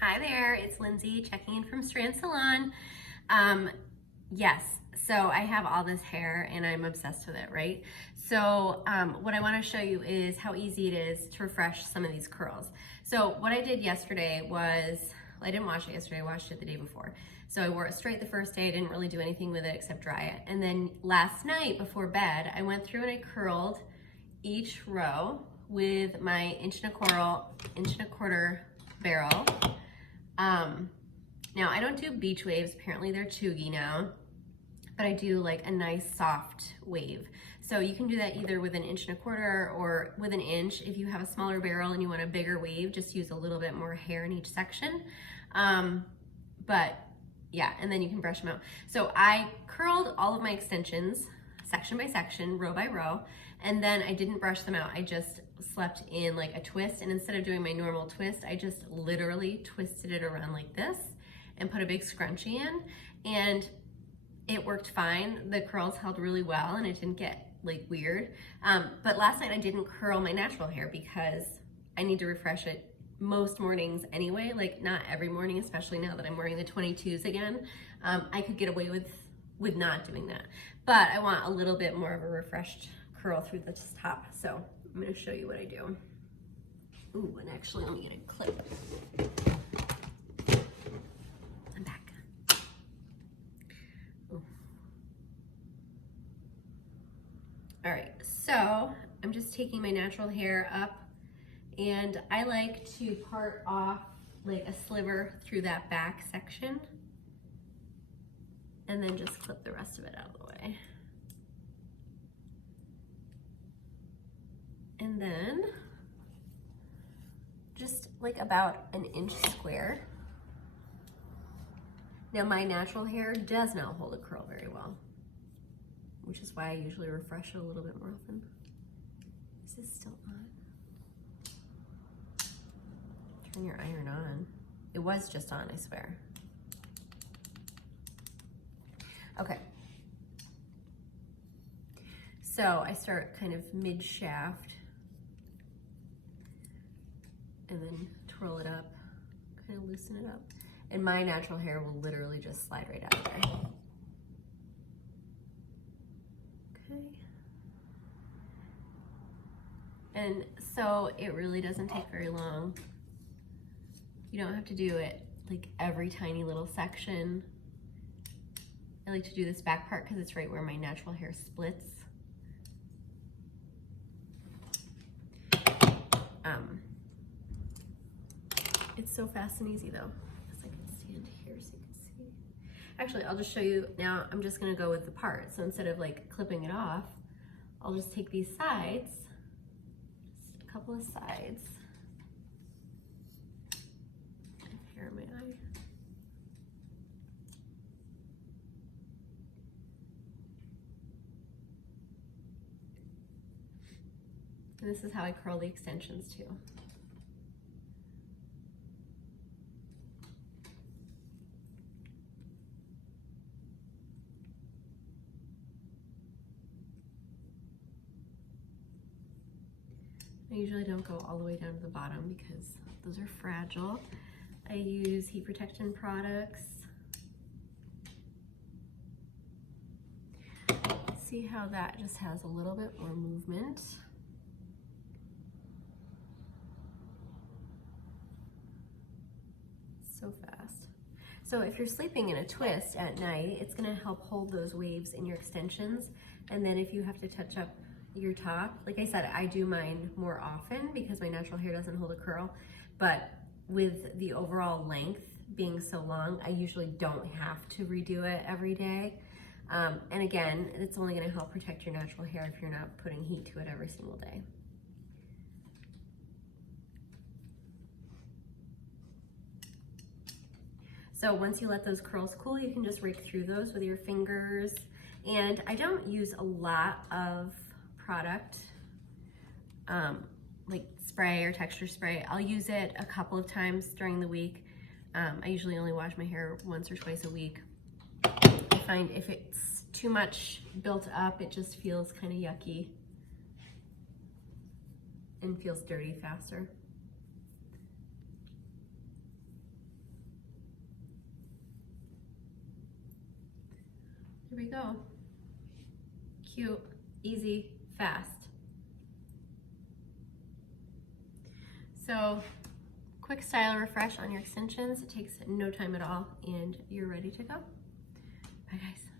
Hi there, it's Lindsay checking in from Strand Salon. Yes, so I have all this hair and I'm obsessed with it, right? So what I want to show you is how easy it is to refresh some of these curls. So what I did yesterday was, well, I didn't wash it yesterday, I washed it the day before. So I wore it straight the first day, I didn't really do anything with it except dry it. And then last night before bed, I went through and I curled each row with my inch and a quarter barrel. Now I don't do beach waves, apparently they're chuggy now, but I do like a nice soft wave. So you can do that either with an inch and a quarter or with an inch. If you have a smaller barrel and you want a bigger wave, just use a little bit more hair in each section. But yeah, and then you can brush them out. So I curled all of my extensions section by section, row by row, and then I didn't brush them out. I just slept in like a twist, and instead of doing my normal twist, I just literally twisted it around like this and put a big scrunchie in, and it worked fine. The curls held really well and it didn't get like weird. But last night I didn't curl my natural hair because I need to refresh it most mornings anyway, like not every morning, especially now that I'm wearing the 22s again. I could get away with not doing that, but I want a little bit more of a refreshed curl through the top. So I'm gonna show you what I do. Ooh, and actually let me get a clip. I'm back. Ooh. All right, so I'm just taking my natural hair up, and I like to part off like a sliver through that back section and then just clip the rest of it out of the way. And then just like about an inch square. Now my natural hair does not hold a curl very well, which is why I usually refresh it a little bit more often. Is this still on? Turn your iron on. It was just on, I swear. Okay. So I start kind of mid-shaft and then twirl it up, kind of loosen it up. And my natural hair will literally just slide right out of there. Okay. And so it really doesn't take very long. You don't have to do it like every tiny little section. I like to do this back part because it's right where my natural hair splits. It's so fast and easy though. I can stand here so you can see. Actually, I'll just show you now. I'm just gonna go with the part. So instead of like clipping it off, I'll just take these sides, just a couple of sides. I have hair in my eye. And this is how I curl the extensions too. I usually don't go all the way down to the bottom because those are fragile. I use heat protection products. See how that just has a little bit more movement. So fast. So if you're sleeping in a twist at night, it's gonna help hold those waves in your extensions. And then if you have to touch up your top, like I said, I do mine more often because my natural hair doesn't hold a curl, but with the overall length being so long, I usually don't have to redo it every day. And again, it's only gonna help protect your natural hair if you're not putting heat to it every single day. So once you let those curls cool, you can just rake through those with your fingers. And I don't use a lot of product, like spray or texture spray. I'll use it a couple of times during the week. I usually only wash my hair once or twice a week. I find if it's too much built up, it just feels kind of yucky and feels dirty faster. Here we go. Cute, easy, fast. So quick style refresh on your extensions. It takes no time at all and you're ready to go. Bye guys.